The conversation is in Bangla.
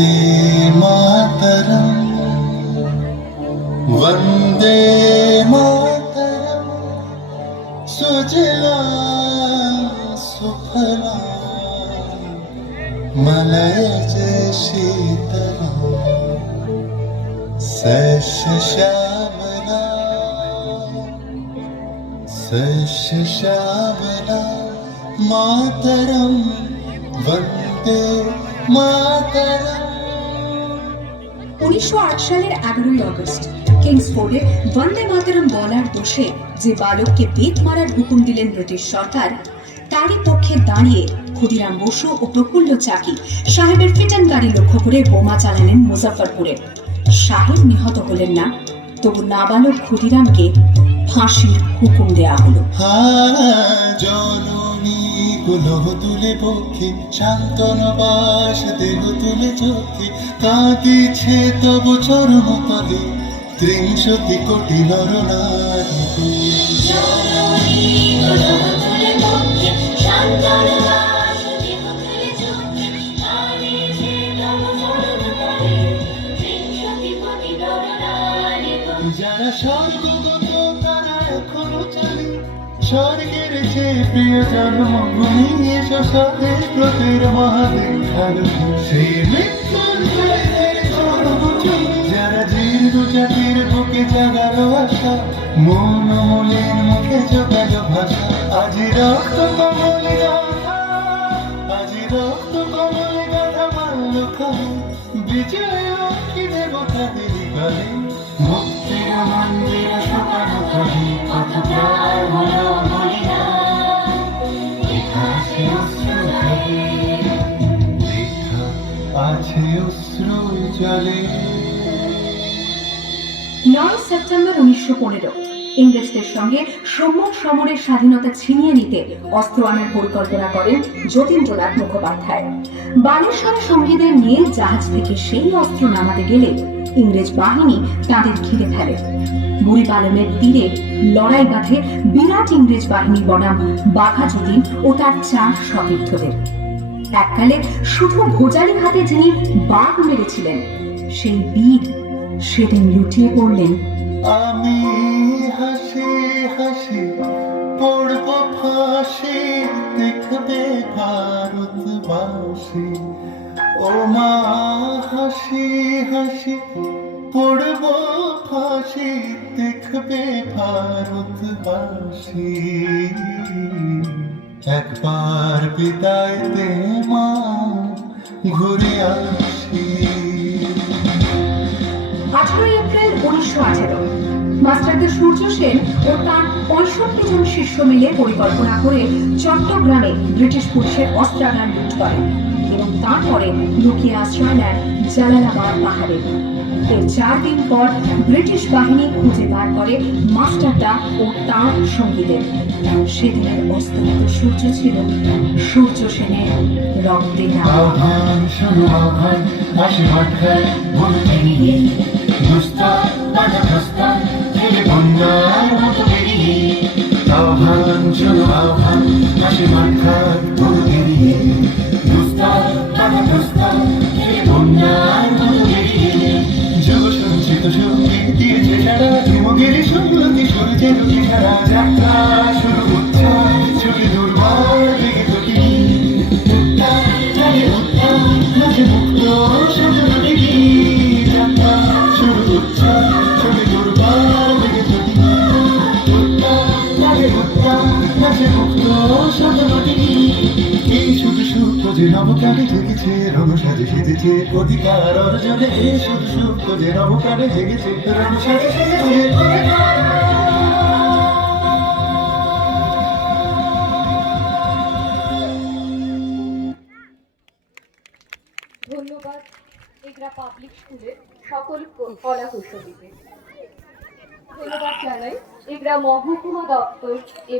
वन्दे मातरम् वन्दे मातरम् सुजलां सुफलां मलयज शीतलां सस्यश्यामलां मातरं वन्दे मातरम्। 1908 সালের 11ই আগস্ট কিংসফোর্ডে বন্দে মাতরম বলার দোষে যে বালককে বেত মারার হুকুম দিলেন ব্রিটিশ সরকার, তারই পক্ষে দাঁড়িয়ে ক্ষুদিরাম বসু ও প্রফুল্ল চাকি সাহেবের ফিটান গাড়ি লক্ষ্য করে বোমা চালালেন মুজাফফরপুরে। সাহেব নিহত হলেন না, তবু নাবালক ক্ষুদিরামকে ফাঁসির হুকুম দেয়া হলো। কুলহ তুলে পক্ষে শান্তনবাস দেহ তুলে চোখে কাঁদিছে তব চরম তলে ৩০ কোটি নরনারী। যারা স্বর্গগত তারা এখনো চলে স্বর্গের যে প্রিয় জন্মভূমি এসো স্বদেশ প্রতির মহাদেখালো সেই মৃত্যুর যারা জীর্ণ জাতির বুকে জাগালো আশা মন মলিন মুখে জোগালো ভাষা। আজি রক্ত কমলে গাথা আজি রক্ত কমলে গাথা মাল্য খাবে বিজয় কি দেবতাদের গালে মুক্তির মন্দির সকাল করি কত প্রাণ হলো আছে অশ্রু জলে। 9 সেপ্টেম্বর 1915 ইংরেজদের সঙ্গে সম্মুখ সমরের স্বাধীনতা ছিনিয়ে নিতে অস্ত্র আনার পরিকল্পনা করেন যতীন্দ্রনাথ মুখোপাধ্যায়। বালেশ্বরে সঙ্গীদের নিয়ে জাহাজ থেকে সেই অস্ত্র নামাতে গেলে ইংরেজ বাহিনী তাদের ঘিরে ফেলে। বুড়িপালনের তীরে লড়াই বাঁধে বিরাট ইংরেজ বাহিনী বনাম বাঘা যতীন ও তার 4 সতীর্থদের। এককালে শুধু ভোজালি হাতে যিনি বাঘ মেরেছিলেন, সেই বীর সেদিন লুটিয়ে পড়লেন। আমি হাসি হাসি পড়ব ফাঁসি দেখবে ভারতবাসী ও মা হাসি হাসি পড়ব ফাঁসি দেখবে ভারতবাসী। একবার বিদায় দে মা ঘুরে আসি। 18 এপ্রিল 1918 মাস্টারদা সূর্য সেন ও তার 65 জন শিষ্য মিলে পরিকল্পনা করে চট্টগ্রামে ব্রিটিশ পুলিশের অস্ত্রাগার লুট করেন এবং তারপরে লুকিয়ে আশ্রয় নেন জালালাবাদ পাহাড়ে। এর 4 দিন পর ব্রিটিশ বাহিনী খুঁজে বার করে মাস্টারদা ও তার সঙ্গীদের। সেদিনের অস্তমিত সূর্য ছিল সূর্য সেনের রক্তে আহ্বান শুরু আহ্বান আসি মাথায় বলতে নিয়ে দুস্তার বাধাগ্রস্তার ফেলে বন্যার মতো বেরিয়ে আহ্বান শুরু আহ্বান আসি মাথায় বলতে নিয়ে দুস্তার বাধাগ্রস্তার ফেলে বন্যার মতো বেরিয়ে যুগ সঞ্চিত শক্তি দিয়েছে সারা হিমগিরি সংলতি সূর্যের রুখি সারা যাত্রা শুরু হচ্ছে ছবি দুর্বার দিকে গতি মুক্ত সাধনা দেখি যাত্রা শুরু হচ্ছে ছবি দুর্বার দিকে গতি মুক্ত সাধনা দেখি। এই শুধু সূক্ষ্ম যে নবকালে জেগেছে রণসাজে সেজেছে অধিকার অর্জনে এই শুধু সূক্ষ্ম যে নবকালে জেগেছে রণসাজে সেজেছে। ধন্যবাদ এগরা পাবলিক স্কুলের সকল কলা কুশলীদের। ধন্যবাদ জানাই এগরা মহকুমা দপ্তর এবং